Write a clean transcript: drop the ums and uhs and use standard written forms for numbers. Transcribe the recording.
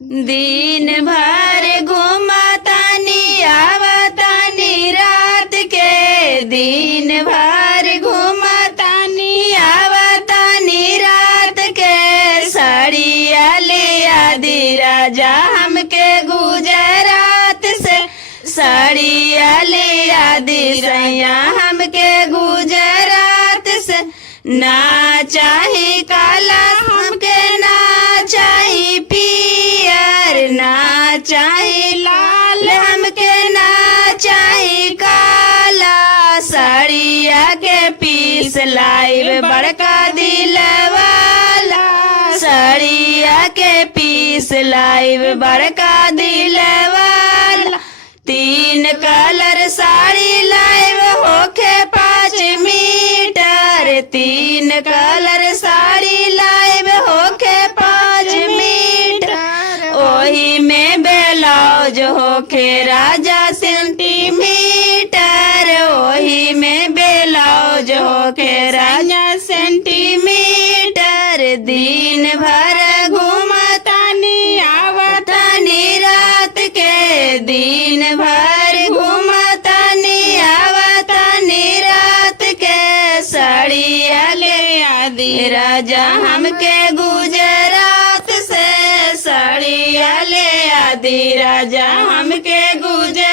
दिन भर घूमतानी आवतानी रात के, दिन भर घूमतानी आवतानी रात के। साड़िया ले आदि राजा हमके गुजरात से, साड़िया ले आदि सैया हमके गुजरात से। ना चाही काला हमके ना चाही पियर, ना चाही लाल हमके ना चाही काला। साड़िया के पीस लाइव बड़का दिल वाला, साड़िया के पीस लाइव बड़का दिल वाला। 3 कलर साड़ी लाइव होके 5 मीटर, 3 कलर साड़ी लाइव होके 5 मीटर। ओही में ब्लाउज होके राजा सेंटीमीटर, ओही में ब्लाउज होके राजा सेंटीमीटर। दिन भर घूमतानी आवतानी रात के, दिन भर घूमतानी आवतानी रात के। साड़िया ले आदि राजा हमके गुजरात से, साड़िया ले आदि राजा हमके गुजरात